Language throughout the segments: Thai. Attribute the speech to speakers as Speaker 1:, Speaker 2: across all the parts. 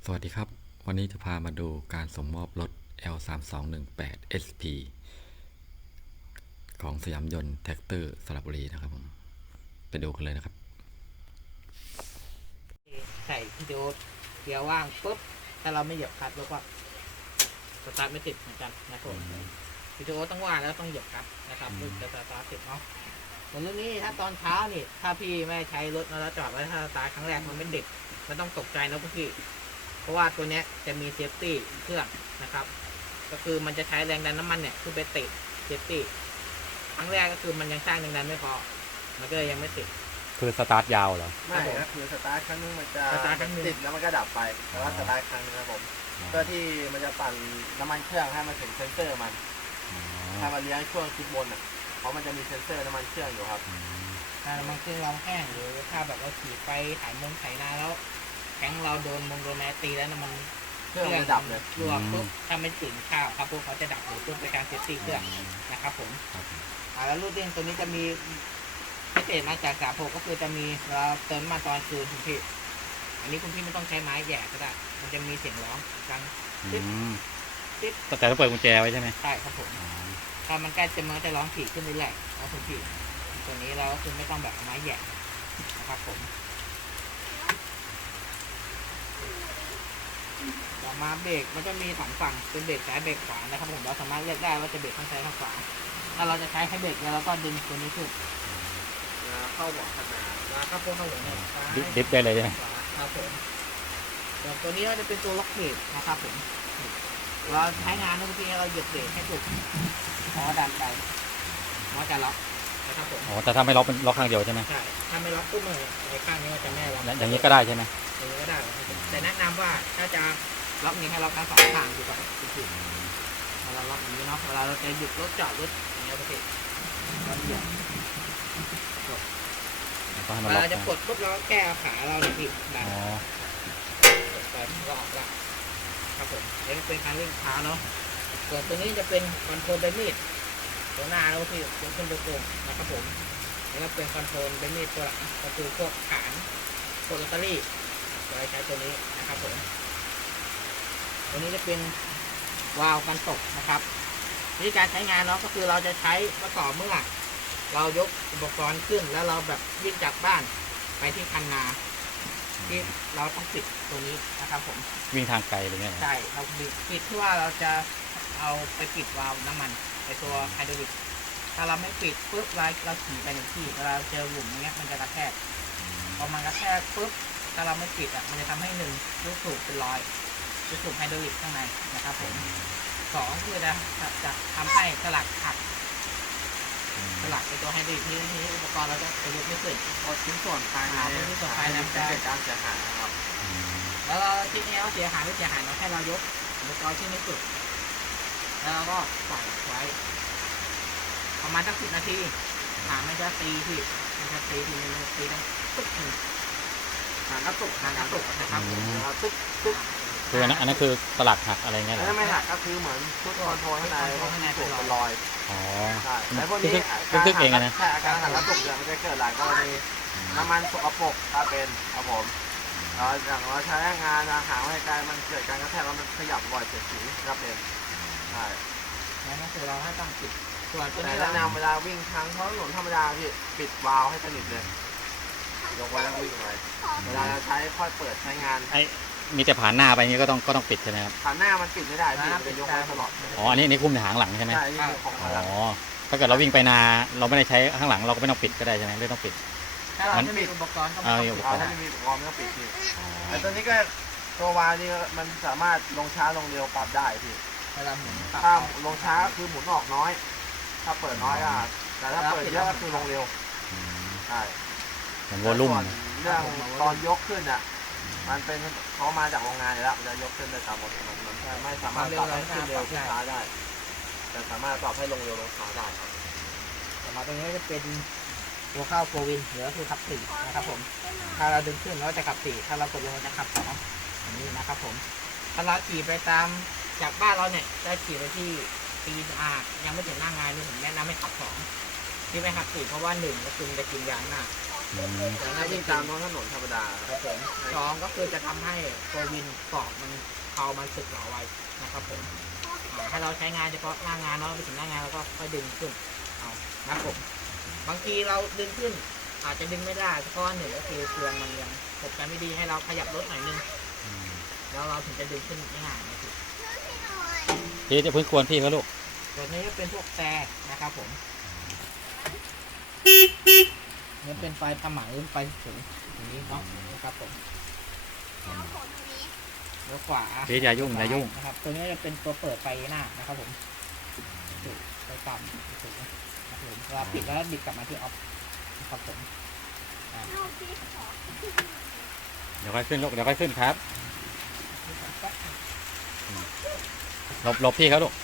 Speaker 1: สวัสดีครับวันนี้จะพามาดูการส่งมอบรถ L3218 SP ของสยามยนต์แท็กเตอร์สระบุรีนะครับผมไปดูกันเลยนะครับ
Speaker 2: ใส่วิดีโอเกียร์ว่างปุ๊บถ้าเราไม่เหยียบคลัตช์แล้วก็สตาร์ทไม่ติดเหมือนกันนะครับวิดีโอต้องว่างแล้วต้องเหยียบคลัตช์นะครับถึงจะสตาร์ทติดเนาะส่วนเรื่องนี้ถ้าตอนเช้านี่ถ้าพี่ไม่ใช้รถแล้วจอดไว้ถ้าสตาร์ทครั้งแรกมันไม่ติดมันต้องตกใจนะพี่เพราะว่าตัวเนี้ยจะมีเซฟตี้เครื่องนะครับก็คือมันจะใช้แรงดันน้ำมันเนี่ยคือไปติดเซฟตี้ครั้งแรกก็คือมันยังสร้างแรงดันไม่พอมันก็ยังไม่ติด
Speaker 3: คือสตาร์ทยาวเหรอ
Speaker 4: ไม่นะคือสตาร์ทครั้งนึงมันจะติดแล้วมันก็ดับไปแต่ว่าสตาร์ทครั้งนึงครับผมเพื่อที่มันจะปั่นน้ำมันเครื่องให้มันถึงเซนเซอร์มันถ้ามาเลี้ยงช่วงคลิปบนอ่ะเพราะมันจะมีเซนเซอร์น้ำมันเครื่องอยู่ครับ
Speaker 2: ถ้าน้ำมันเครื่องเราแห้งหรือถ้าแบบเราขี่ไปถ่ายมงถ่ายนาแล้วแข็งเราโดนแมตีแล้วน้ำมัน
Speaker 4: เครื่องจะดับเลย
Speaker 2: รั่วปุ๊บถ้าไม่ถึงข้าวครับพวกเขาจะดับหรือปุ๊บในการเซฟตี้เครื่องนะครับผมแล้วรูดเด้งตัวนี้จะมีพิเศษมาจาก3 6ก็คือจะมีเราเติมมาตอนคืนคุณพี่อันนี้คุณพี่ไม่ต้องใช้ไม้แหย่ก็ได้มันจะมีเสียงร้องดัง
Speaker 3: ติ๊บแต่ต้องเปิดกุญแจไว้ใช่ไหม
Speaker 2: ใช่ครับผมถ้ามันใกล้จะร้องถี่ขึ้นเรื่อยๆแล้วคุณพี่ตัวนี้เราก็คือไม่ต้องแบบไม้แหย่นะครับผมต่อมาเบรกมันจะมี2 ฝั่งเป็นเบรกซ้ายเบรกขวานะครับผมเราสามารถเลือกได้ว่าจะเบรกข้างซ้ายข้างขวาถ้าเราจะใช้ให้เบรกแล้วก็ดึงตัวนี้ขึ้นเข้าเบาะขนาดแล้วก็พวกเข้าหัวเนี่ย
Speaker 3: ดิฟได้เลยใช่ไหม
Speaker 2: ครับผมส่วนตัวนี้ก็จะเป็นตัวล็อกเบรกนะครับผมเราใช้งานทุกทีเราเหยียบเบรกให้ถูกพอดันไปมันจะล็อกนะครับผม
Speaker 3: อ๋อแต่ถ้าไม่ล็อกเป็นล็อกข้างเดียวใช่ไหม
Speaker 2: ใช่ถ้าไม่ล็อกปุ๊บเลยในข้างนี้มันจะไม่ล็อก
Speaker 3: อย่างนี้ก็ได้ใช่ไหม
Speaker 2: อย่างนี้ก็ได้แต่แนะนำว่าถ้าจะล็อกนี้ให้ล็อกทั้ง2 ข้างดีกว่าจริงๆเวลาล็อกอย่างนี้เนาะเวลาเราจะหยุดรถจอดรถอย่างเงี้ยโอเคเราเหยียบเวลาจะกดปุ๊บเราแก้ขาเราเนี่ยพี่ดันไปก็ออกละครับผมนี่เป็นการวิ่งขาเนาะส่วนตัวนี้จะเป็นคอนโทรลไดมีดตัวหน้าเราพี่ยกขึ้นตัวโกงนะครับผมนี่ก็เป็นคอนโทรลไดมีดตัวหลังก็คือพวกฐานพวกลอตเตอรี่โดยใช้ตัวนี้นะครับผมตัวนี้จะเป็นวาล์วกันตกนะครับวิธีการใช้งานเนาะก็คือเราจะใช้ประกอบเมื่อเรายกอุปกรณ์ขึ้นแล้วเราแบบวิ่งจากบ้านไปที่คันนาที่เราต้องปิดตัวนี้นะครับผม
Speaker 3: วิ่งทางไกลเลยเนี่ย
Speaker 2: ใช่เราปิดเพื่อว่าเราจะเอาไปปิดวาล์วน้ำมันในตัวไฮดรอลิกถ้าเราไม่ปิดปุ๊บเราขี่ไปหนึ่งที่เวลาเจอหลุมเงี้ยมันจะกระแทกพอมันกระแทกปุ๊บถ้าเราไม่ปิดอ่ะมันจะทำให้ลูกสูบเป็นรอยลูกสูบไฮดรอลิกข้างในนะครับผม2คือจะทำให้สลักหักสลักในตัวไฮดรอลิกนี้อุปกรณ์เราจะประยุกต์ไม่ขึ้น
Speaker 4: เอาชิ้นส่วนภายใน
Speaker 2: ชิ้นส่วนภายใน
Speaker 4: จะเกิดการเสียหายนะครับ
Speaker 2: แล้วเราคิดนี้ว่าเสียหายไม่เสียหายเราแค่เรายกอุปกรณ์ที่ไม่สุดแล้วเราก็ใส่ไว้ประมาณสัก10 นาทีไม่จะตีที่มันจะตีทีนึงตีได้ตุ๊กหนึ่งหางกระตุกนะครับตุ๊ก
Speaker 3: คืออันนั้นคือสลักหักอะไรเงี้ยเหรอ
Speaker 4: ไม่หักก็คือเหมือนชุดคอนโทรลข้างในเป็นรอย
Speaker 3: อ๋อ
Speaker 4: ใช่แล้วพวกนี้
Speaker 3: ตึกเองนะ
Speaker 4: ใช่อาการหักกระตุกเนี่ยมันจะเกิดหลายกรณีน้ำมันสกปรกถ้าเป็นครับผมอย่างเราใช้งานหางให้กายมันเกิดการกระแทกแล้วมันขยับบ่อยเสียดสีก็เป็นใช่
Speaker 2: แล้วนั่นคือเราให้ต้องปิดส่วนตัว
Speaker 4: นี้แนะนำเวลาวิ่งทางท้องถนนธรรมดาพี่ปิดวาล์วให้สนิทเลยยกไว้แล้ววิ่งไปเวลาเราใช้ค่อยเปิดใช้งาน
Speaker 3: มีแต่ผ่านหน้าไปนี้ก็ต้องปิดใช่ไหมครับ
Speaker 4: ผ่านหน้ามันปิดไม่ได้พี่มันจะยกไว้ตลอด
Speaker 3: อ๋ออันนี้คุมแต่หางหลังใช่ไหม
Speaker 4: ใช่นี่ของหลัง
Speaker 3: อ๋อถ้าเกิดเราวิ่งไปนาเราไม่ได้ใช้ข้างหลังเราก็ไม่ต้องปิดก็ได้ใช่ไหมไม่ต้องปิด
Speaker 2: ถ้าเราไม่มีอุปกรณ์ก็ไม่ต้องปิด
Speaker 4: ถ้าไม่มีอุปกรณ์ไม่ต้องปิดพี่แต่ตัวนี้ก็ตัววาล์วนี่มันสามารถลงช้าลงเร็วปรับได้พี่ถ้าลงช้าคือหมุนออกน้อยถ้าเปิดน้อยก็แต่ถ้าเปิดเยอะก็คือลงเร็วใช่
Speaker 3: เหมือนวอลลุ่ม
Speaker 4: เรื่องตอนยกขึ้นอ่ะมันเป็นเขามาจากโรงงานแล้วมันจะยกขึ้นได้ตามกฎมันไม่สามารถปรับให้ขึ้นเร็วขึ้นช้าได้แต่สามารถปรับให้ลงเร็วลงช้าได้ครับ
Speaker 2: ต่อมาตรงนี้จะเป็นตัวเข้าโฟวินหรือคือขับ4นะครับผมถ้าเราดึงขึ้นเราจะขับ4ถ้าเรากดลงเราจะขับ2อย่างนี้นะครับผมถ้าเราขี่ไปตามจากบ้านเราเนี่ยจะขี่ไปที่ตียังไม่ถึงหน้างานนี่ผมแนะนำให้ขับ2ที่ไม่ขับ4เพราะว่า1ก็คือจะกินยางหน้า
Speaker 4: แต่ถ้าวิ่งตามท้องถนนธรรมดาค
Speaker 2: ค
Speaker 4: รั
Speaker 2: รั
Speaker 4: บบ
Speaker 2: ผมสองก็คือจะทำให้ตัววินเกาะมันเขามันสึกหรอไวนะครับผมถ้าเราใช้งานเฉพาะหน้างานเนาะไปถึงหน้างานเราก็ค่อยดึงขึ้นเอานะครับผมบางทีเราดึงขึ้น อาจจะดึงไม่ได้เพราะว่าหนึ่งก็คือเครื่องมันยังกดกันไม่ดีให้เราขยับรถหน่อยนึงแล้วเราถึงจะดึงขึ้นง่ายๆนะครับ
Speaker 3: พี่จะเพิ่งกวนพี่เขาลูก
Speaker 2: ตัวนี้ก็เป็นพวกแต่นะครับผมนี่เป็นไฟสมัยไฟสูงอย่างนี้เนาะนะครับผมแล้วขวา
Speaker 3: พี่อย่ายุ่งอย่ายุ่ง
Speaker 2: นะครับตัวนี้จะเป็นตัวเปิดไฟหน้านะครับผมไฟต่ำสูงนะครับผมเวลาปิดแล้วดิบกลับมาที่ออฟนะครับผม
Speaker 3: เดี๋ยวค่อยขึ้นลูกเดี๋ยวค่อยขึ้นครับหลบพี่เขาลูก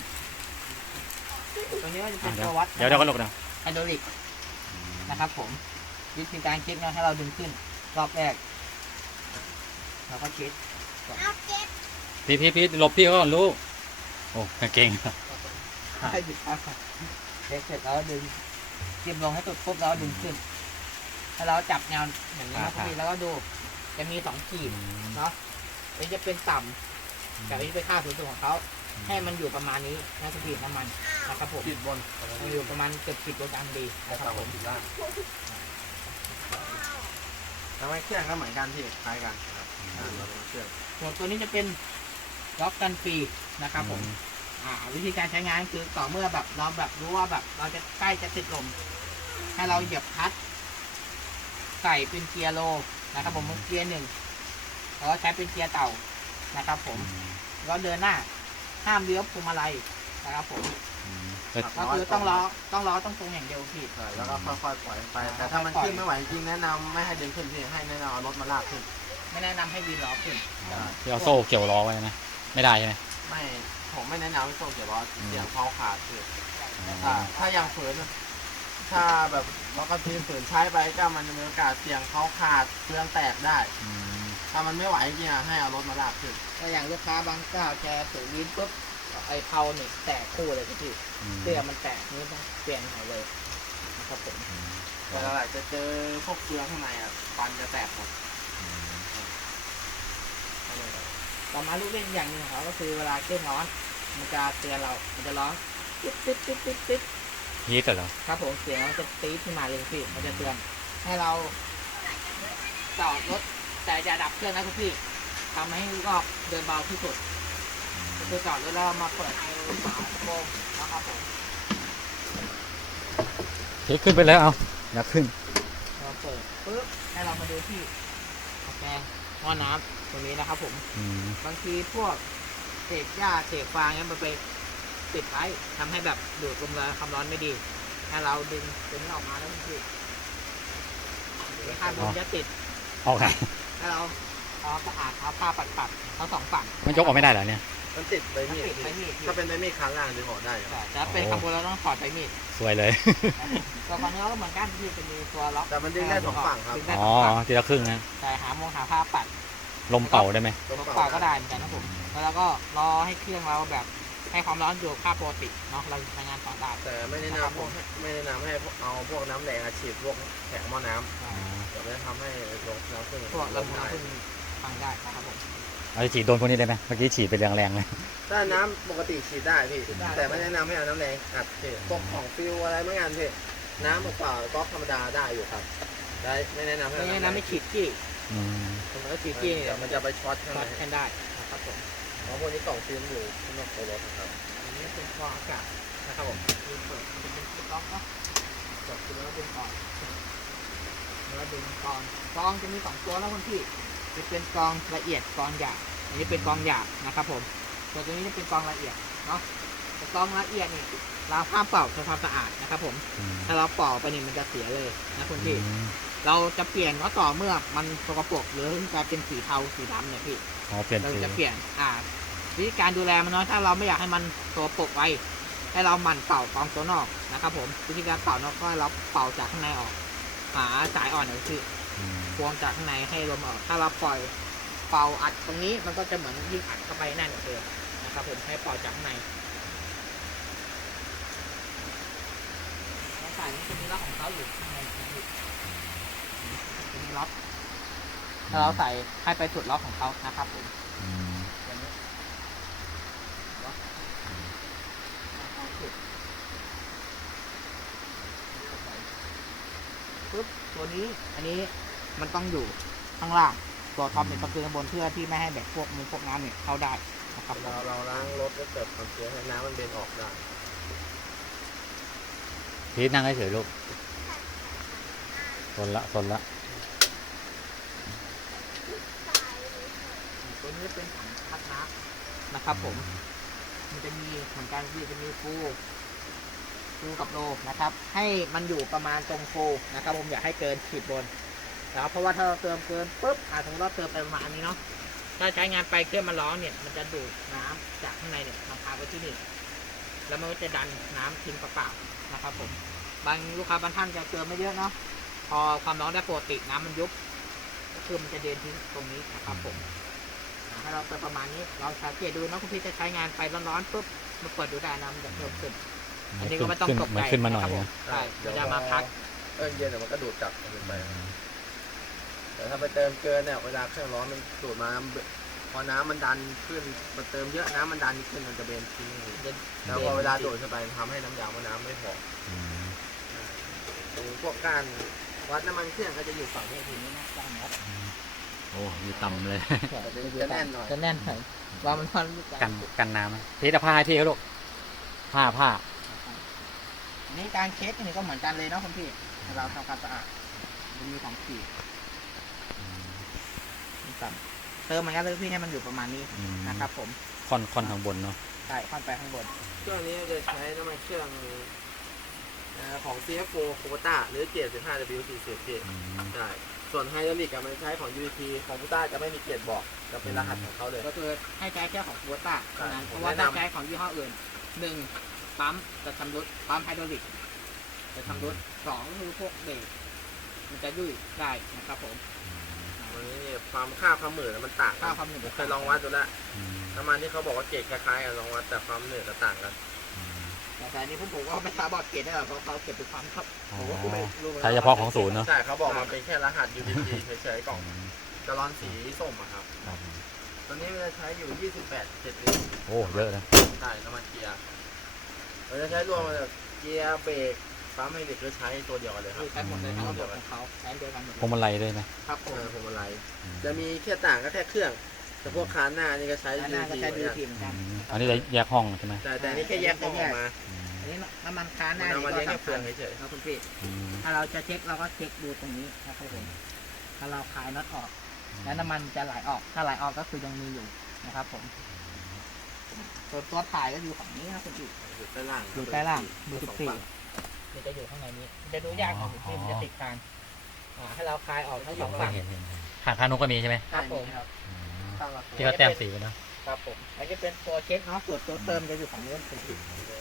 Speaker 2: ตัวนี้ก็จะ
Speaker 3: อ่ะ
Speaker 2: เป็น
Speaker 3: เดี๋ยว
Speaker 2: ตัววัด
Speaker 3: เดี๋ยวก็ลูกนะ
Speaker 2: ไฮดรอลิกนะครับผมวิธีการเช็คเนี่ยให้เราดึงขึ้นรอบแรกเราก็เช็ค
Speaker 3: พี่หลบพี่เขาก่อนลูกโอ้กางเกง
Speaker 2: ให้หยุดพักเช็คเสร็จแล้วดึงเตรียมลงให้สุดปุ๊บแล้วดึงขึ้นถ้าเราจับแนวอย่างนี้นะครับพี่แล้วก็ดูจะมีสองขีดเนาะอันนี้จะเป็นต่ำกับอันนี้เป็นค่าสูงสุดของเขาให้มันอยู่ประมาณนี้นะสปีดน้ำมันนะครับผม
Speaker 4: ขีดบน
Speaker 2: มันอยู่ประมาณเกือบ10 ตัวกลางดี
Speaker 4: แล้
Speaker 2: นะ
Speaker 4: ว
Speaker 2: ค
Speaker 4: ก็
Speaker 2: รับผม
Speaker 4: ขีดล่างแล้วไม่เครื่องก็เหมือนกันพี่คล้ายกันครับเราเป็นเครื่อง
Speaker 2: ส่วนตัวนี้จะเป็นล็อกกันฟรีนะครับผมวิธีการใช้งานคือต่อเมื่อแบบเราแบบรู้ว่าแบบเราจะใกล้จะติดลมให้เราเหยียบคลัตช์ใส่เป็นเกียร์โลนะครับผมเป็นเกียร์หนึ่งแล้วก็ใช้เป็นเกียร์เต่านะครับผมแล้วเดินหน้าห้ามเลี้ยวพวงมาลัยนะครับผมก็คือต้องล้อต้องตรงอย่างเดียวพี่
Speaker 4: ใช่แล้วก็ค่อยๆปล่อยไปแต่ถ้ามันขึ้นไม่ไหวจริงแนะนำไม่ให้ดึงขึ้นพี่ให้แนะนำเอารถมาลากขึ้น
Speaker 2: ไม่แนะนำให้วีนล้อขึ้น
Speaker 3: ที่เอาโซ่เกี่ยวล้อไว้นะไม่ได้ใช่ไหม
Speaker 4: ไม่ผมไม่แนะนำให้โซ่เกี่ยวล้อเสียงเขาขาดคือ ถ้ายังฝืนถ้าแบบเราก็ทีฝืนใช้ไปก็มันมีโอกาสเสี่ยงเขาขาดเครื่องแตกได้ ถ้ามันไม่ไหวจริงให้เอารถมาลากขึ้น
Speaker 2: ถ้าอย่างลูกค้าบางเจ้าแกถือวีนปุ๊บไอ้เพาเนี่ยแตกคู่เลยพี่เสื้อมันแตกนี่ต้องเปลี่ยนหายเลยนะครับผม
Speaker 4: แต่เราอาจจะเจอพวกเกลือข้างในอ่ะฟันจะแตกหมด
Speaker 2: ต่อมาลูกเล่นอย่างหนึ่งของเขาก็คือเวลาเครื่องร้อนมันจะเตือนเรา มันจะร้องติ๊ดติ๊ดติ๊ดติ๊ดติ๊ด
Speaker 3: ฮีทเหรอ
Speaker 2: ครับผมเสียงมันจะตีดขึ้นมาเลยพี่มันจะเตือนให้เราจอดรถแต่อย่าดับเครื่องนะพี่ทำให้รอบเดินเบาที่สุดก็คือจอดรถแล้วมาเปิดฝาโปงนะครับผม
Speaker 3: ฮีทขึ้นไปแล้วเอาอยากขึ้น
Speaker 2: เราเปิดปุ๊บให้เรามาดูที่ตะแกรงหม้อน้ำตรงนี้นะครับผม บางทีพวกเศษหญ้าเศษฟางเนี้ยมันไปติดไว้ทำให้แบบดูดลมความร้อนไม่ดีถ้าเราดึงตัวนี้ออกมาแล้วมันคือข้างบนจะติด
Speaker 3: เอาค่ะ
Speaker 2: ถ้าเราเอาสะอาดเอาผ้าปัดเอาสองฝั่ง
Speaker 3: มันยกออกไม่ได้เหรอเนี่ย
Speaker 4: มันติดใบมีด
Speaker 2: ติดใบมีด
Speaker 4: ถ้าเป็นใบมีดคันล่างดึงออกได้ครับ
Speaker 2: แต่ถ้าเป็นข้างบนเราต้องถอดใบมีด
Speaker 3: สวยเลย
Speaker 2: ตัวของนี้ก็เหมือนกันที่จะมีตัวล็อก
Speaker 4: แต่มันดึงได้สองฝั่งครับ
Speaker 2: ดึงได้
Speaker 3: อ๋
Speaker 2: ส
Speaker 3: อ
Speaker 2: องฝั่ง
Speaker 3: ทีละครึ่งนะ
Speaker 2: แต่หาผ้าปัด
Speaker 3: ลมเป่าได้ไหม
Speaker 2: ตัวเปล่าก็ได้เหมือนกันนะผมแล้วก็รอให้เครื่องเราแบบให้ความร้อนอยู่ค่าปกติเนาะเราใช้งานต่อได้
Speaker 4: แต่ไม่แนะนำพวกไม่แนะนำให้เอาพวกน้ำแดงฉีดพวกแข็งหม้อน้ำจะไม่ทำให้ลงน้ำขึ้น
Speaker 2: พวกเราน้ำพึ่งฟังได้นะครับผม
Speaker 3: เราจะฉีดโดนพวกนี้ได้ไหมเมื่อกี้ฉีดไปแรงๆเลย
Speaker 4: ถ้าน้ำปกติฉีดได้พี่แต่ไม่แนะนำให้เอาน้ำแดงอัดพี่พวกของฟิวอะไรไม่งานพี่น้ำเปล่าก๊อกธรรมดาได้อยู่ครับได้ไม่แนะนำให้
Speaker 2: ไม่แนะนำไม่ฉีดจี้ ผมก็ฉีดจี้
Speaker 4: เดี๋ยวมันจะไปช็อตข้าง
Speaker 2: ช็อต
Speaker 4: ใน
Speaker 2: แค่ได้นะครับผม
Speaker 4: เพราะพวกนี้กล่องฟิล์มอยู่ข้างนอกตัวรถนะครับ
Speaker 2: อันนี้เป็นกรองอากาศนะครับผมมีเปิดมันจะเป็นคลิปล็อกเนาะกดแล้วดึงออกแล้วดึงกรองจะมี2ตัวแล้วคนพี่จะเป็นกรองละเอียดกรองหยาบอันนี้เป็นกรองหยาบนะครับผมส่วนตัวนี้จะเป็นกรองละเอียดเนาะแต่กรองละเอียดนี่เราห้ามเป่าทำความสะอาดนะครับผมถ้าเราเป่าไปนี่มันจะเสียเลยนะคุณพี่เราจะเปลี่ยนก็ต่อเมื่อมันสกปรกหรือกลายเป็นสีเทาสีดำเนี่ยพี่
Speaker 3: อ๋อเปลี่ยน
Speaker 2: เรา
Speaker 3: สี
Speaker 2: จะเปลี่ยนวิธีการดูแลมันน้อยถ้าเราไม่อยากให้มันตัวปกไว้ให้เราหมั่นเป่ากรองตัวนอกนะครับผมวิธีการเป่านอกก็ให้เราเป่าจากข้างในออกหาสายอ่อนก็คือพวงจากข้างในให้ลมออกถ้าเราปล่อยเป่าอัดตรงนี้มันก็จะเหมือนยิ่งอัดเข้าไปแน่นกว่าเดิมนะครับผมให้เป่าจากข้างในสายนี้จะมีล็อกของเขาอยู่ข้างในนะครับจะมีล็อกถ้าเราใส่ให้ไปสุดล็อกของเขานะครับผม
Speaker 3: อืม
Speaker 2: อย่างนี้ล็อกเข้าสุดปุ๊บตัวนี้อันนี้มันต้องอยู่ข้างล่างตัวท็อปเนี่ยต้องคือข้างบนเพื่อที่ไม่ให้แบบพวกมือพวกน้ำเนี่ยเข้าได้นะครับ
Speaker 4: เราล้างรถแล้วเกิดความเสียให้น้ำมันเบนออกได้
Speaker 3: พีทนั่งเฉยๆลูกสนละ
Speaker 2: ตัวนี้เป็นถังพักน้ำนะครับผม มันจะมีเหมือนกันที่จะมีฟูกับโลนะครับ ให้มันอยู่ประมาณตรงฟูนะครับผมอยากให้เกินขีดบนนะครับเพราะว่าถ้าเราเติมเกินปุ๊บสมมติเราเติมไปประมาณนี้เนาะถ้าใช้งานไปเครื่องมันร้อนเนี่ยมันจะดูดน้ำจากข้างในเนี่ยมาพาไปที่นี่แล้วมันก็จะดันน้ำทิ้งเปล่าๆนะครับผมบางลูกค้าบางท่านจะเติมไม่เยอะเนาะพอความร้อนได้ปกติน้ำมันยุบก็คือมันจะเดินทิ้งตรงนี้นะครับผมให้เราเติมประมาณนี้เราสังเกตดูนะคุณพี่จะใช้งานไปร้อนๆปุ๊บมาเปิดดูได้น้ำมันจะเพิ่มขึ้นอันนี้ก็ไม่ต้องตกใจ
Speaker 3: ขึ้นมาหน่อย
Speaker 2: ะครับผ
Speaker 3: นะ
Speaker 2: ใช่มันจะมาพัก
Speaker 4: เย็นเดี๋ยวมันก็ดูดกลับขึ้นไปแต่ถ้าไปเติมเกินเนี่ยเวลาเครื่องร้อนมันดูดมาพอน้ำมันดันขึ้นมันเติมเยอะน้ำมันดันขึ้นมันจะเบนทิ้งแล้วพอเวลาดูดเข้าไปทำให้น้ำยางมะน้ำไม่พอ
Speaker 3: อืม
Speaker 4: ตรงพวกการวัดน้ำมันเครื่องก็จะอยู่ฝั่งนี้ทีนี้
Speaker 1: โอ้มีต่ำเลย
Speaker 4: จะแน่นหน่อย
Speaker 2: จะแน่นหน่อยว่ามันพัน
Speaker 3: กันน้ำนะพีทเอาผ้าให้พี่เขาลูกผ้า
Speaker 2: อันนี้การเช็ดนี่ก็เหมือนกันเลยเนาะคุณพี่เราทำความสะอาดมันมีของขีดเติมเหมือนกันเลยพี่ให้มันอยู่ประมาณนี้
Speaker 3: อืม
Speaker 2: นะครับผม
Speaker 3: ค่อนข้างบนเนาะ
Speaker 2: ใช่ค่อนไปข้างบน
Speaker 4: เครื่องนี้จะใช้น้ำมันเครื่องของ CF4 Kubota หรือเกียร์ 15W40K
Speaker 3: อืม
Speaker 4: ใช่ส่วนไฮดรอลิกมันใช้ของ UT ของ Kubota จะไม่มีเกียร์บอกจะเป็นรหัสของเขาเลย
Speaker 2: ก็คือให้ใช้แค่ของโควต้าเท่านั้น
Speaker 4: ใช่
Speaker 2: เพราะว่า
Speaker 4: ผมแนะนำ
Speaker 2: ถ้าใช้ของยี่ห้ออื่นหนึ่งปั๊มจะชำรุดปั๊มไฮดรอลิกจะชำรุดสองคือพวกเบรกมันจะยุ่ยได้นะครับผม
Speaker 4: วันนี้ความค่าความเหนื่อยมันต่าง
Speaker 2: ค่าความเหนื่อย
Speaker 4: ผมเคยลองวัดดูแล้ว
Speaker 3: อืม
Speaker 4: น้ำมันที่เขาบอกว่าเกรดคล้ายๆกันลองวัดแต่ความเหนื่อยจะต่างกัน
Speaker 2: แต่อันนี้ผมว่าไม่ทราบบอกเกรดได้หรอกเพราะเขาเก็บเป็นความครับ
Speaker 3: อ๋อ
Speaker 2: ผมว่าคุณไม่รู้
Speaker 3: ใช้เฉพาะของศูนย์เนาะ
Speaker 4: ใช่เขาบอกมันเป็นแค่รหัส UT เฉยๆกล่องจะร้อนสีส้มอะครับ
Speaker 3: ครับ
Speaker 4: ตอนนี้เราจะใช้อยู่ 28 7 ลิตร
Speaker 3: โอ้เยอะนะ
Speaker 4: ใช่น้ำมันเกียร์เราจะใช้รวมมาจากเกียร์เบรกปั๊มไฮดรอลิกก็ใช้ตัวเดียวกันเลยครับ
Speaker 2: ใช้หมดเลยทั้งระบบของเขาใช้เดียวกันหมด
Speaker 3: พวงมาลัยด้วยไหม
Speaker 2: ครับผม
Speaker 4: พวงมาลัยจะมีแค่ต่างก็แค่เครื่อง แต่พวกคานหน้านี่ก็ใช้
Speaker 2: ด้านหน้าก็
Speaker 4: UT
Speaker 2: ใช้
Speaker 4: เหมื
Speaker 2: ดี
Speaker 4: อนกัน
Speaker 2: ทีเหมือนกัน
Speaker 3: อันนี้จะแยกห้องใช่ไหม
Speaker 4: แต่อันนี้แค่แยกห้องออกมา
Speaker 2: อันนี้น้ำมันค้าห
Speaker 4: มั
Speaker 2: น้าน
Speaker 4: เอา
Speaker 2: นี่
Speaker 4: มา
Speaker 2: ก็
Speaker 4: เลี้ยงแค่
Speaker 2: สำ
Speaker 4: เฟื
Speaker 2: คั
Speaker 4: อ
Speaker 2: ญ
Speaker 4: งเฉย
Speaker 2: นะคุณพี่
Speaker 3: อืม
Speaker 2: ถ้าเราจะเช็คเราก็เช็คดูตรงนี้นะครับผมถ้าเราคลายน็อตออกแล้วน้ำมันจะไหลออกถ้าไหลออกก็คือยังมีอยู่นะครับผมส่วนตัวถ่ายก็อยู่ฝั่งนี้นะคุณพี่
Speaker 4: ๆอยู่ใต้ล่าง
Speaker 2: อยู่ใต้ล่างดู14มันจะอยู่ข้างในนี้มันจะดูยากของคุณพี่มันจะติดกันให้เราคลายออกทั้งสองฝั่ง
Speaker 3: เห็นข้างนู้นก็มีใช่ไหม
Speaker 2: ครับผม
Speaker 3: อืม
Speaker 2: ข้างละ
Speaker 3: ที่เขาแต้มสีกันเนาะ
Speaker 2: ครับผมอันนี้เป็นตัวเช็คเนาะส่วนตัวเติมจะอยู่ฝั่งนู้นคุณพี่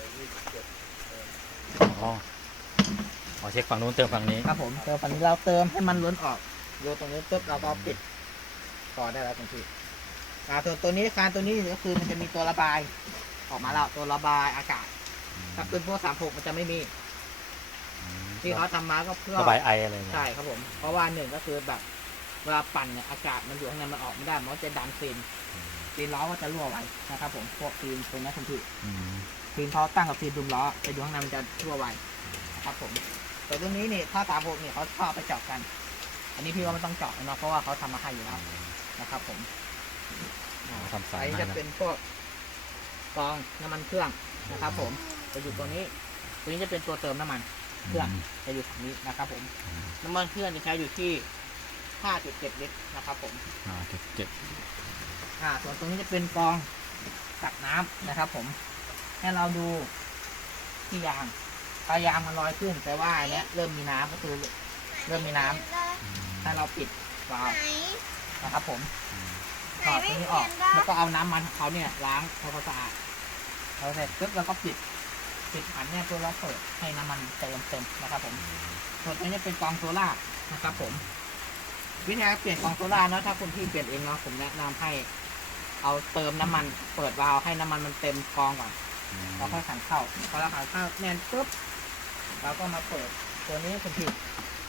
Speaker 3: อ๋อเช็คฝั่งนู้นเติมฝั่งนี้
Speaker 2: ครับผมเติมฝั่งนี้เราเติมให้มันล้นออกโยนตรงนี้ปุ๊บเราก็ปิดพอได้แล้วคุณพี่ส่วนตัวนี้คานตัวนี้ก็คือมันจะมีตัวระบายออกมาแล้วตัวระบายอากาศถ้าเป็นพวก36มันจะไม่มีที่เขาทำมาก็เพื่อ
Speaker 3: ระบายไออะไรเงี้ย
Speaker 2: ใช่ครับผมเพราะว่าหนึ่งก็คือแบบเวลาปั่นเนี่ยอากาศมันอยู่ข้างในมันออกไม่ได้มันก็จะดันฟินล้อก็จะรั่วไว้นะครับผมพวกฟินตรงนี้คุณพี่
Speaker 3: อืม
Speaker 2: ฟินเขาตั้งกับฟินดุมล้อจะอยู่ข้างในมันจะรั่วไว้นะครับผมแต่ตัวนี้นี่ถ้า36เนี่ยเขาชอบไปเจาะกัน อันนี้พี่ว่าไม่ต้องเจาะเนาะเพราะว่าเขาทำมาให้อยู่แล้วนะครับผม
Speaker 3: ทำสา
Speaker 2: อั
Speaker 3: ย
Speaker 2: นนี้
Speaker 3: มา
Speaker 2: จะ
Speaker 3: นะ
Speaker 2: เป็นพวกกรองน้ำมันเครื่องนะครับผมจะอยู่ตัวนี้จะเป็นตัวเติมน้ำมันเครื่องจะอยู่ฝั่งนี้นะครับผมน้ำมันเครื่องจะใช้อยู่ที่ 5.7 ลิตรนะครับผม
Speaker 3: เจ็ด
Speaker 2: ส่วนตรงนี้จะเป็นกรองตักน้ำนะครับผมให้เราดูที่ยางถ้ายางมันลอยขึ้นแต่ว่าอันเนี้ยเริ่มมีน้ำก็คือเริ่มมีน้ำถ้าเราปิดวาล์วนะครับผมถอดตรงนี้ออกแล้วก็เอาน้ำมันของเขาเนี่ยล้างทำความสะอาดเราเสร็จปุ๊บเราก็ปิดอันเนี่ยตัวเราเปิดให้น้ำมันเต็มนะครับผมส่วนตรงนี้เป็นกรองโซล่านะครับผมวิธีการเปลี่ยนกรองโซล่าเนาะถ้าคุณพี่เปลี่ยนเองเนาะผมแนะนำให้เอาเติมน้ำมันเปิดวาล์วให้น้ำมันมันเต็มกรองก่อนแล้วค่อยขันเข้าพอเราขันเข้าแน่นปุ๊บเราก็มาเปิดตัวนี้คุณพี่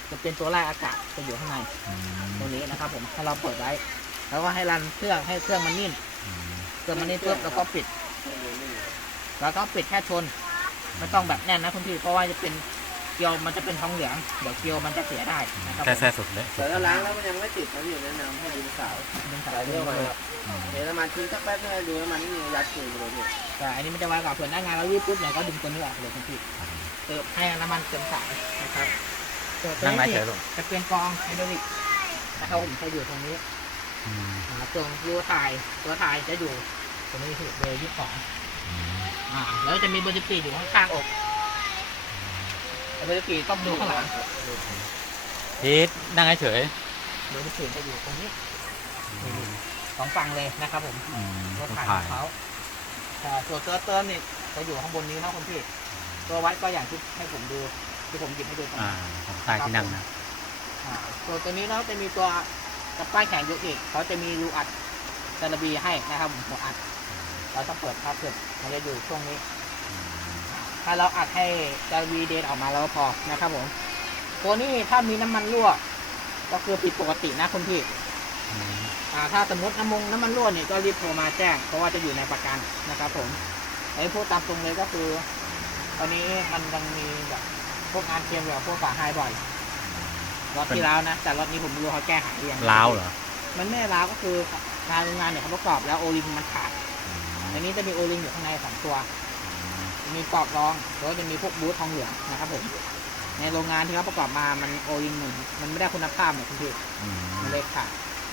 Speaker 2: จะเป็นตัวไล่อากาศจะอยู่ข้างในตรงนี้นะครับผมให้เราเปิดไว้แล้วก็ให้รันเครื่องให้เครื่องมันนิ่งเครื่องมันนิ่งปุ๊บแล้วก็ปิดแล้วก็ปิดแค่ชนไม่ต้องแบบแน่นนะคุณพี่เพราะว่าจะเป็นเกลียวมันจะเป็นทองเหลืองเดี๋ยวเกลียวมันจะเสียได้นะครับ
Speaker 3: แค่สุดเลย
Speaker 4: แต่ถ้าล้างแล้วมันยังไม่ติดนะพี่แนะนำให้ดึงสาว
Speaker 2: เป็น
Speaker 4: สา
Speaker 2: สาย ย
Speaker 4: เรื่
Speaker 2: เรื่
Speaker 4: อ
Speaker 2: อง ง
Speaker 4: มา
Speaker 2: มา
Speaker 4: ครับเดี๋ยวน้ำมันทิ้งสักแป๊บนึงดูน้ำมันนี่ยัดคืนไปเลยพี่
Speaker 2: แต่อันนี้มันจะไว้ก่อนเผื่อหน้างานเรารีบปุ๊บเนี่ยก็ดึงตัวนี้ออกเลยคุณพี่เติมให้น้ำมันเต็มสายนะครับตัว
Speaker 3: นั่งไม้
Speaker 2: นี้
Speaker 3: เฉยลูก
Speaker 2: จะเป็นกรองไฮดรอลิกนะครับผมจะอยู่ตรงนี้ตรงตัวถ่ายจะอยู่ตรงนี้คือเบอร์22แล้วจะมีเบอร์14อยู่ข้างๆอกเบอร์14ต้องดูข้างหลัง
Speaker 3: พีทนั่งเฉย
Speaker 2: เบอร์14จะอยู่ตรงนี้สองฝั่งเลยนะครับผมตัวถ่ายของเขาส่วนตัวเติมนี่จะอยู่ข้างบนนี้นะคุณพี่ตัววัดก็อย่างที่ให้ผมดูที่ผมหยิบให้ดูตรงนี้
Speaker 3: ของใต้ที่นั่งนะ
Speaker 2: ตัวนี้เนาะจะมีตัวกับป้ายแข็งยกอีกเขาจะมีรูอัดจาระบีให้นะครับผมหัวอัดเราต้องเปิดภาพเสร็จมันจะอยู่ช่วงนี้ ถ้าเราอัดให้จาระบีเดนออกมาแล้วก็พอนะครับผมตัวนี้ถ้ามีน้ำมันรั่วก็คือผิดปกตินะคุณพี่ถ้าสมมติน้ำมันรั่วเนี่ยก็รีบโทรมาแจ้งเพราะว่าจะอยู่ในประกันนะครับผมไอ้พูดตามตรงเลยก็คือ ตอนนี้มันยังมีแบบพวกงานเกมแบบพวกฝาไฮบ่อยรถที่แล้วนะแต่รถนี้ผมไม่รู้เขาแก้หายหรือยัง
Speaker 3: ล้าวเหรอ
Speaker 2: มันไม่ล้าวก็คือทางโรงงานเนี่ยเขาประกอบแล้วโอลิงมันขาดในนี้จะมีโอลิงอยู่ข้างใน2ตัวมีปลอกรองแล้วจะมีพวกบูททองเหลืองนะครับผมในโรงงานที่เขาประกอบมามันโอลิงมันไม่ได้คุณภาพเนี่ยคุณพี่มันเลยขาด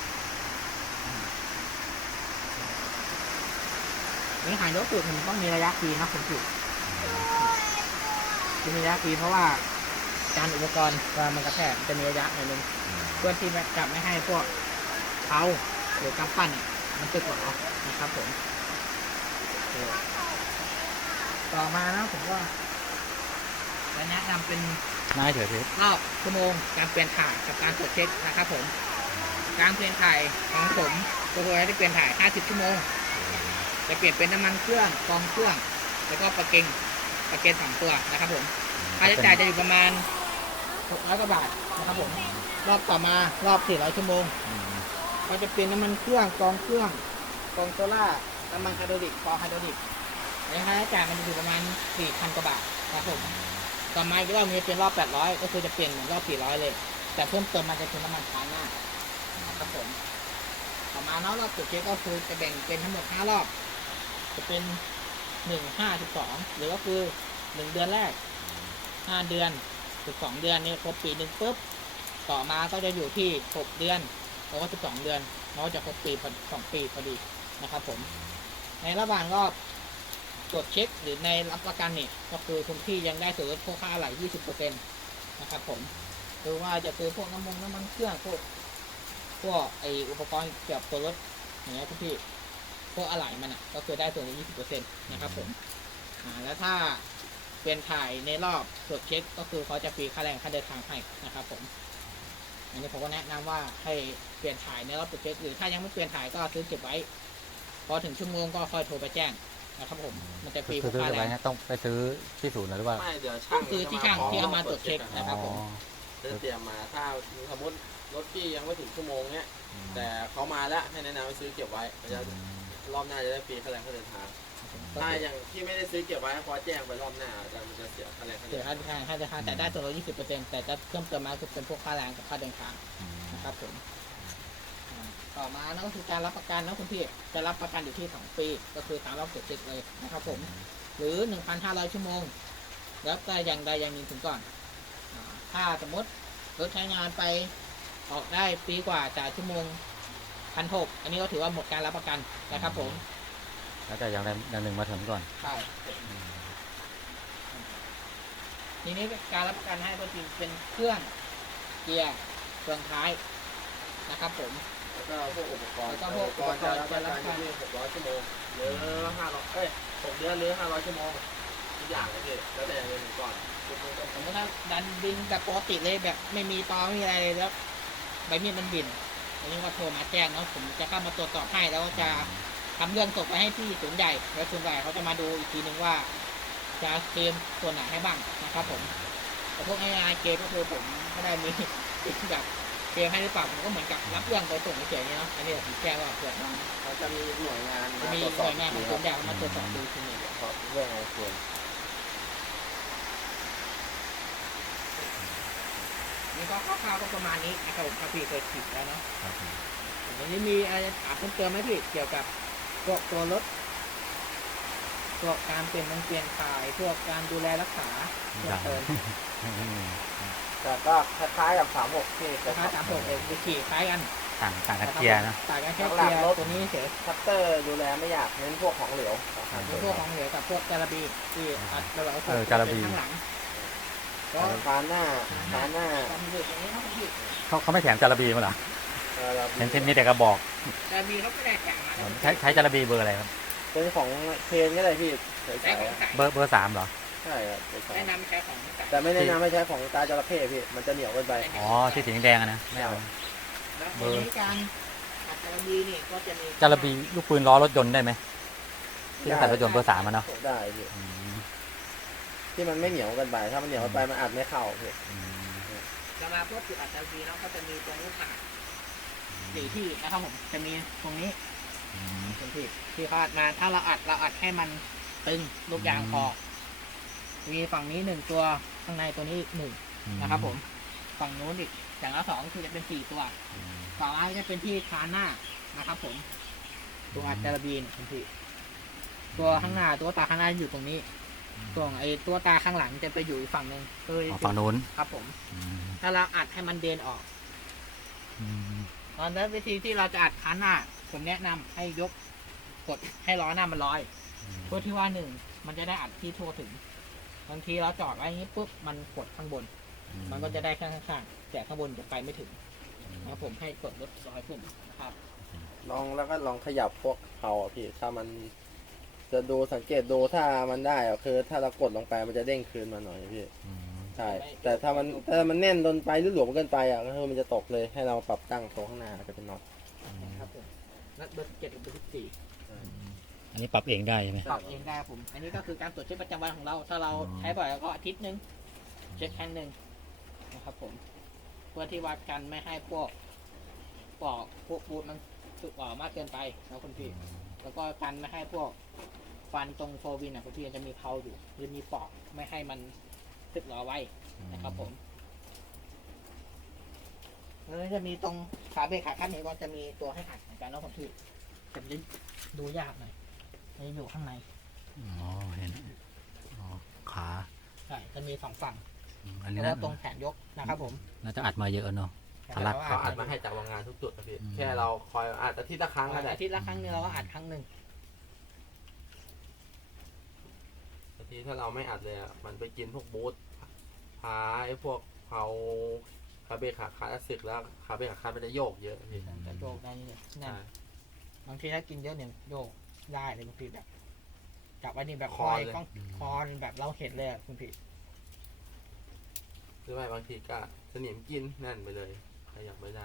Speaker 2: นี่หายรถสุดมันต้องมีระยะปีนะคุณพี่จะมีระยะปีเพราะว่าการอุปกรณ์เวลามันกระแทกจะมีระยะหน่อยนึงเพื่อที่จะไม่ให้พวกเขาหรือกำปั้นเนี่ยมันตึกหรอนะครับผมต่อมานะผมว่าจะแนะนำเป็น
Speaker 3: นั่งเฉยพีท
Speaker 2: รอบชั่วโมงการเปลี่ยนถ่ายกับการตรวจเช็คนะครับผมการเปลี่ยนถ่ายของผมตัวได้เปลี่ยนถ่าย50ชั่วโมงจะเปลี่ยนเป็นน้ำมันเครื่องกรองเครื่องแล้วก็ประเกน2ตัวนะครับผมค่าใช้จ่ายจะอยู่ประมาณ600 กว่าบาทนะครับผมรอบต่อมารอบ400ชั่วโมงก็จะเป็นน้ำมันเครื่องกรองเครื่องกรองโซล่าน้ำมันไฮดรอลิกกรองไฮดรอลิกค่าใช้จ่ายมันจะอยู่ประมาณ 4,000 กว่าบาทนะครับผมต่อมาอีกรอบนี้เป็นรอบ800ก็คือจะเปลี่ยนเหมือนรอบ400เลยแต่เพิ่มเติมมันจะเป็นน้ำมันคาหน้านะครับผมต่อมาเนาะรอบตรวจเช็คก็คือจะแบ่งเป็นทั้งหมด5รอบจะเป็น1 5 12หรือก็คือ1เดือนแรก5เดือน12เดือนนี่ครบปี1ปุ๊บต่อมาก็จะอยู่ที่6เดือนแล้วก็12เดือนแล้วก็จะครบปี2ปีพอดีนะครับผมในระหว่างรอบตรวจเช็คหรือในรับประกันเนี่ยก็คือคุณพี่ยังได้ส่วนลดพวกค่าอะไหล่ 20% นะครับผมหรือว่าจะซื้อพวกน้ำมันเครื่องพวกไออุปกรณ์เกี่ยวกับตัวรถอย่างเงี้ยคุณพี่พวกอะไหล่มันอ่ะก็คือได้ส่วนลด 20% นะครับผมแล้วถ้าเปลี่ยนถ่ายในรอบตรวจเช็คก็คือเขาจะฟรีค่าแรงค่าเดินทางให้นะครับผมอันนี้ผมก็แนะนำว่าให้เปลี่ยนถ่ายในรอบตรวจเช็คหรือถ้ายังไม่เปลี่ยนถ่ายก็ซื้อเก็บไว้พอถึงชั่วโมงก็ค่อยโทรไปแจ้งนะครับผมมันจะฟรี
Speaker 3: คือซื้อ
Speaker 2: ค่า
Speaker 3: อะไร
Speaker 2: แรง
Speaker 3: นะต้องไปซื้อที่ศูนย์หรือว่า
Speaker 4: ไม่เดี๋ยว
Speaker 2: ก็
Speaker 4: ช่าง
Speaker 2: คือที่ช่างที่เอามาตรวจเช็คนะครับผม
Speaker 4: จะเตรียมมาถ้าสมมติรถพี่ยังไม่ถึงชั่วโมงเนี้ยแต่เขามาแล้วให้แนะนำให้ซื้อเก็บไว้รอบหน้าจะได้ฟรีค่าแรงค่าเดินทางถ้าอย่างที่ไม่ได้ซื้อเก็บไว้พอแจ้งไปรอบหน้าแต่มันจะเสียค่าแรงค่า
Speaker 2: เสี
Speaker 4: เดิ
Speaker 2: ย
Speaker 4: น
Speaker 2: ค่า
Speaker 4: ทาง
Speaker 2: ทางค่าจะทางแต่ได้ส่วนลด 20% แต่จะเพิ่มเติมมาคือเป็นพวกค่าแรงกับค่าเดินทางนะครับผมต่อมาก็คือการรับประกันนะคุณพี่จะรับประกันอยู่ที่2ปีก็คือตามรอบตรวจเช็คเลยนะครับผมหรือ 1,500 ชั่วโมงแล้วแต่อย่างใดอย่างหนึ่งถึงก่อนถ้าสมมติรถใช้งานไปออกได้ปีกว่าจ่ายชั่วโมง 1,600 อันนี้ก็ถือว่าหมดการรับประกันนะครับผม
Speaker 3: แล้วแต่อย่างใดอย่างหนึ่งมาถึงก่อน
Speaker 2: ใช่ทีนี้การรับประกันให้ก็จริงเป็นเครื่องเกียร์เครื่องท้ายนะครับผม
Speaker 4: แล้วก็พวกอุปกรณ์
Speaker 2: แล้วก็พวกอุปกรณ์
Speaker 4: จะรับประกันที่600ชั่วโมงหรือ6เดือนหรือ500ชั่วโมงทุกอย่างเลยพี่แล้วแต่อย่างเงินถึงก่อน
Speaker 2: สมมติถ้าดันบินแบบปกติเลยแบบไม่มีตอไม่มีอะไรเลยแล้วใบมีดมันบินอันนี้ก็โทรมาแจ้งเนาะผมจะเข้ามาตรวจสอบให้แล้วจะทำเรื่องส่งไปให้ที่ศูนย์ใหญ่แล้วศูนย์ใหญ่เขาจะมาดูอีกทีนึงว่าจะเคลมส่วนไหนให้บ้างนะครับผมแต่พวก AI เกมก็คือผมไม่ได้มีแบบเกมให้หรือเปล่าผมก็เหมือนกับรับเรื่องไปส่งเฉยๆนี่เนาะอันนี้ผมแจ้งว่าเกิดมา
Speaker 4: เขาจะมีหน่วยงาน
Speaker 2: จะมี
Speaker 4: ตรวจ
Speaker 2: ห
Speaker 4: ส
Speaker 2: น่
Speaker 4: อบ
Speaker 2: วยงานของศูนย์แบบมาตรวจสอบดูทีนี้
Speaker 4: เรื่องอะไรควร
Speaker 2: นี่ก็คร่าวๆก็ประมาณนี้นะครับผมพี่เคยขีดแล้วเนาะ
Speaker 3: ครับผม
Speaker 2: วันนี้มีอะไรถามเพิ่มเติมไหมพี่เกี่ยวกับพวกตัวรถพวกการเปลี่ยนมันเปลี่ยนถ่ายพวกการดูแลรักษาเพิ่มเติม
Speaker 4: แต่ก็คล้ายๆกับ36ที่
Speaker 2: ราคา36วิธีคล้ายกัน
Speaker 3: ต่างกันเกียร์นะ
Speaker 2: ต่างกันแค่เกียร์ตัวนี้เฉย
Speaker 4: คัตเตอร์ดูแลไม่ยากเน้นพวกของเหลว
Speaker 2: พวกของเหลือกับพวกจาระบีที่อัดระเบิด
Speaker 3: จาระบี
Speaker 2: ข้างหลังก็
Speaker 4: ฟ้าหน้า
Speaker 2: ทำอยู่อย่างนี้ครับพี่
Speaker 3: เขาไม่แถมจาระบีมาเหรอเห็นมีแต่กระบอก
Speaker 2: จาระบีเขาไม่ได้แข่งมา
Speaker 3: ใช้จาระบีเบอร์อะไรครับ
Speaker 4: เป็นของเคนก็ได้พี่ใส่
Speaker 2: ใช้ของใส่
Speaker 3: เบอร์3เหรอ
Speaker 4: ใช่ครับ
Speaker 2: แนะนำใช้ของใส่
Speaker 4: แต่ไม่แนะนำให้ใช้ของตาจระเข้พี่มันจะเหนียวเกินไป
Speaker 3: อ๋อที่สีแดงๆอะนะไม่เอา
Speaker 2: แล้วทีนี้การอัดจาระบีนี่ก็จะมี
Speaker 3: จาระบีลูกปืนล้อรถยนต์ได้ไหมที่เขาใส่รถยนต์เบอร์3อะเนาะ
Speaker 4: ได้พี่ที่มันไม่เหนียวเกินไปถ้ามันเหนียวเกินไปมันอัดไม่เข้าพี่
Speaker 2: สำหรับพวกจุดอัดจาระบีแล้วก็จะมีตรงลูกหมากสี่ที่นะครับผมจะมีตรงนี้เป็นที่เขาอัดมาถ้าเราอัดให้มันตึงลูกยางพอมีฝั่งนี้1ตัวข้างในตัวนี้อีก1นะครับผมฝั่งนู้นอีกอย่างละ2คือจะเป็น4ตัวต่อมาจะเป็นที่คานหน้านะครับผมตัวอัดจาระบีเนี่ยเป็นที่ตัวข้างหน้าตัวตาข้างหน้าอยู่ตรงนี้ส่วนไอ้ตัวตาข้างหลังจะไปอยู่อีกฝั่งหนึ่งคือ
Speaker 3: ฝั่งนู้น
Speaker 2: ครับผมถ้าเราอัดให้มันเดนออกตอนนั้นวิธีที่เราจะอัดคานหน้าผมแนะนำให้ยกกดให้ล้อหน้ามันลอยเพื่อที่ว่ามันจะได้อัดที่ทั่วถึงบางทีเราจอดไว้อย่างนี้ปุ๊บมันกดข้างบน มันก็จะได้แค่ข้างๆแต่ข้างบนจะไปไม่ถึงนะผมให้กดลดร้อยขึ้นนะครับ
Speaker 4: แล้วก็ลองขยับพวกเขาอ่ะพี่ถ้ามันจะดูสังเกตดูถ้ามันได้อ่ะคือถ้าเรากดลงไปมันจะเด้งคืนมาหน่อยพี่ใช่แต่ถ้ามันแน่นจนไปหรือหลวมเกินไปอ่ะก็คือมันจะตกเลยให้เราปรับตั้งตรงข้างหน้าจะเป็นน็อต
Speaker 2: นะครับผมนัดเบอร์17กับเบอร์14
Speaker 3: อันนี้ปรับเองได้ใช่ไหม
Speaker 2: ปรับเองได้ผม อันนี้ก็คือการตรวจเช็คประจำวันของเรา ถ้าเราใช้บ่อยแล้วก็อาทิตย์นึงเช็คแค่นึงนะครับผมเพื่อที่วัดกันไม่ให้พวกบูทมันสึกออกมากเกินไปนะคุณพี่แล้วก็กันไม่ให้พวกฟันตรงโฟวินคุณพี่จะมีเพาอยู่หรือมีปอกไม่ให้มันสึกหรอไว้นะครับผมแล้วจะมีตรงขาเบรกขาขั้นนี้ก็จะมีตัวให้อัดเหมือนกันนะคุณพี่แต่จะดูยากหน่อยมันอยู่ข้างใน
Speaker 3: อ๋อเห็นอ๋อขา
Speaker 2: ใช่จะมี2ฝั่ง
Speaker 3: อันนี้
Speaker 2: แล้วตรงแขนยกนะครับผม
Speaker 3: น่าจะอัดมาเยอะเนาะ ทะลัก
Speaker 4: เขาอัดมาให้จากโรงงานทุกจุดนะพี่
Speaker 3: อืม
Speaker 4: แค่เราคอยอัดอาทิตย์ละครั้งก็ได้
Speaker 2: อาทิตย์ละครั้งนึงเราก็อัดครั้งหนึ่ง
Speaker 4: บางทีถ้าเราไม่อัดเลยอ่ะมันไปกินพวกบูทพาไอ้พวกเขาคาเบขาคาดสึกแล้วคาเบขาคาดมันจะโยกเยอะพี่
Speaker 2: จะโยกได้นี่นั่น
Speaker 4: ใช่
Speaker 2: บางทีถ้ากินเยอะเนี่ยโยกได้เลยบางทีแบบจับไว้นี่แบบ
Speaker 4: คอเลย
Speaker 2: ต้องคอนี่แบบเราเห็นเลยอะคุณพี่
Speaker 4: หรือไม่บางทีก็สนิมกินแน่นไปเลยขยับไม่ได้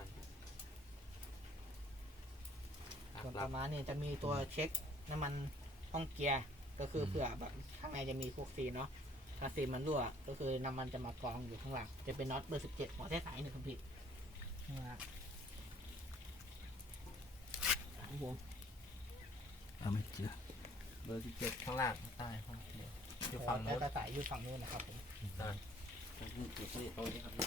Speaker 2: ส่วนประมาณนี่จะมีตัวเช็คน้ำมันห้องเกียร์ก็คือเผื่อแบบข้างในจะมีพวกซีนเนาะถ้าซีนมันรั่วก็คือน้ำมันจะมากองอยู่ข้างหลังจะเป็นน็อตเบอร์17หัวท้ายๆหนึ่งคุณพี่นี่ฮะครับผม
Speaker 3: ไม่เจอ
Speaker 4: เบอร์17ข้างล่างใต้ห้องเกียร์อยู่ฝั่ง
Speaker 2: แล้
Speaker 4: นู้
Speaker 2: วน ก็สายอยู่ฝั่งนู้นนะครับผม
Speaker 4: นี่ตรงนี้ครับ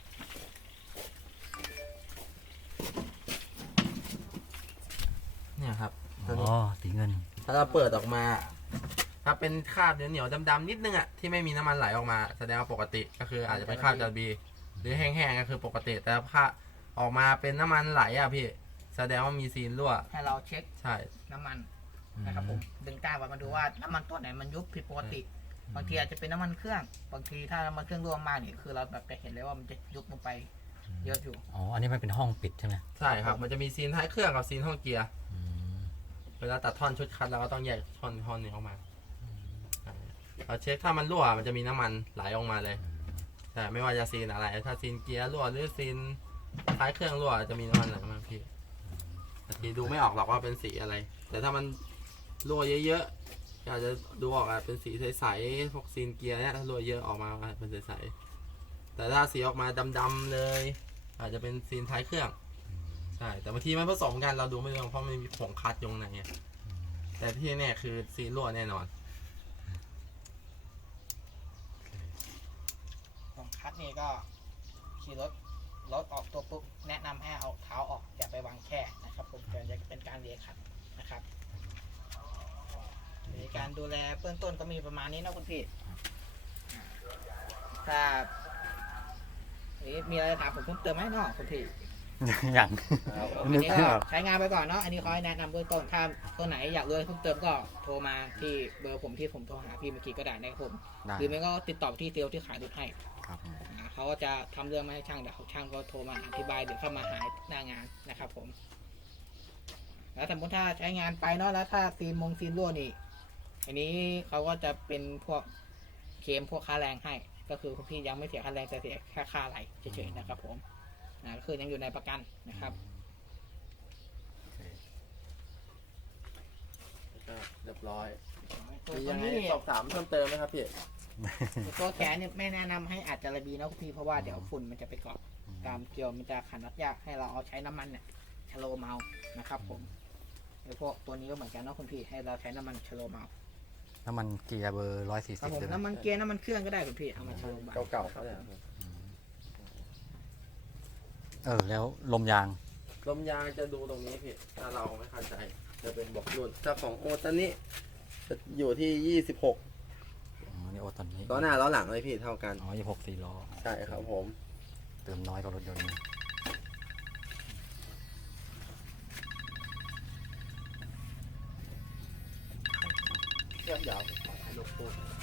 Speaker 4: เนี่ยครับ
Speaker 3: อ๋อสีเงิน
Speaker 4: ถ้าเราเปิดออกมา ถ้าเป็นคราบเหนียวๆดำๆนิดนึงอ่ะที่ไม่มีน้ำมันไหลออกมาแสดงว่าปกติก็คืออาจจะเป็นคราบจาระบีหรือแห้งๆก็คือปกติ แต่ถ้าออกมาเป็นน้ำมันไหลอ่ะพี่แสดงว่ามีซีนรั่ว
Speaker 2: ให้เราเช็ค
Speaker 4: ใช่
Speaker 2: น้ำมันนะครับผมดึงก้าวมาดูว่าน้ำมันตัวไหนมันยุบผิดปกติ บางทีอาจจะเป็นน้ำมันเครื่องบางทีถ้าน้ำมันเครื่องรั่วมากเนี่ยคือเราแบบจะเห็นเลยว่ามันจะยุบลงไปเยอะอยู่
Speaker 3: อ๋ออันนี้มันเป็นห้องปิดใช่ไหม
Speaker 4: ใช่ครับมันจะมีซีนท้ายเครื่องกับซีนห้องเกียร์เวลาตัดท่อนชุดคัดเราก็ต้องแยกท่อนนี้ออกมาเราเช็คถ้ามันรั่วมันจะมีน้ำมันไหลออกมาเลยแต่ไม่ว่าจะซีนอะไรถ้าซีนเกียร์รั่วหรือซีนท้ายเครื่องรั่วจะมีน้ำมันไหลมาพี่แต่ทีดูไม่ออกหรอกว่าเป็นสีอะไร แต่ถ้ามันรั่วเยอะๆอาจจะดูออกเป็นสีใสๆพวกซีนเกียร์เนี่ยถ้ารั่วเยอะออกมาเป็นใสแต่ถ้าสีออกมาดำๆเลย อาจจะเป็นซีนท้ายเครื่อง ใช่ แต่บางทีมันผสมกันเราดูไม่รู้เพราะมันมีผงคัดอยข้างในไงแต่ที่แน่คือซีนรั่วแน่นอน
Speaker 2: ของคัดนี่ก็ขี่รถออกตัวปุ๊บแนะนำให้เอาเท้าออกอย่าไปวางแช่นะครับผมจะเป็นการเลียขัดนะครับในการดูแลเบื้องต้นก็มีประมาณนี้นะคุณพี่ถ้ามีอะไรถามผมเพิ่มเติมไหมเนาะคุณพี่
Speaker 3: อย่าง
Speaker 2: อัน
Speaker 3: นึก
Speaker 2: นี้
Speaker 3: ไม่
Speaker 2: ก็
Speaker 3: ออก
Speaker 2: ใช้งานไปก่อนเนาะอันนี้ขอให้แนะนำเบื้องต้นถ้าตัวไหนอยากรู้อะไรเพิ่มเติมก็โทรมาที่เบอร์ผมที่ผมโทรหาพี่เมื่อกี้ก็ได้นะครับผม
Speaker 3: ได้
Speaker 2: หรือไม่ก็ติดต่อที่เซลล์ที่ขายรถให้
Speaker 3: ครับ
Speaker 2: เขาก็จะทำเรื่องมาให้ช่างเดี๋ยวช่างก็โทรมาอธิบายเดี๋ยวเข้ามาหาหน้างานนะครับผม แล้วสมมติถ้าใช้งานไปเนาะแล้วถ้าซีนรั่วนี่อันนี้เขาก็จะเป็นพวกเคลมพวกค่าแรงให้ ก็คือคุณพี่ยังไม่เสียค่าแรงแต่เสียแค่ค่าอะไรเฉยๆนะครับผมก็คือยังอยู่ในประกันนะครับ
Speaker 4: เรียบร้อย
Speaker 2: ตัว
Speaker 4: มียังไง
Speaker 2: นี้
Speaker 4: สอบถามเพิ่มเติมไหมครับพี่
Speaker 2: ตัวแขนเนี่ยไม่แนะนำให้อาจจะระบีนะคุณพี่เพราะว่าเดี๋ยวฝุ่นมันจะไปเกาะตามเกลียวมันจะขันน็อตยากให้เราเอาใช้น้ำมันเนี่ยชะโลมเอานะครับผมไอ้พวกตัวนี้ก็เหมือนกันเนาะคุณพี่ให้เราใช้น้ำมันชะโลมเอา
Speaker 3: น้ำมันเกียร์เบอร์
Speaker 2: ครับ
Speaker 3: 140
Speaker 2: ผม
Speaker 3: เลย
Speaker 2: น้ำมันเกียร์น้ำมันเครื่องก็ได้คุณพี่เอามาชะโลมเอา
Speaker 4: เก่าๆเขาเนี่ย
Speaker 3: แล้วลมยาง
Speaker 4: ลมยางจะดูตรงนี้พี่ถ้าเราไม่เข้าใจจะเป็นบอกรุ่นถ้าของโอตอนนี้จะอยู่ที่26
Speaker 3: อ๋อ นี่โอตอนนี้
Speaker 4: ล้อหน้าล้อหลังเลยพี่เท่ากัน
Speaker 3: อ๋อ26 4 ล้อ
Speaker 4: ใช่ครับผม
Speaker 3: เติมน้อยกว่ารถยนต์นี่
Speaker 2: เครื่องเดี๋ยวผมขอถ่ายรูปคู่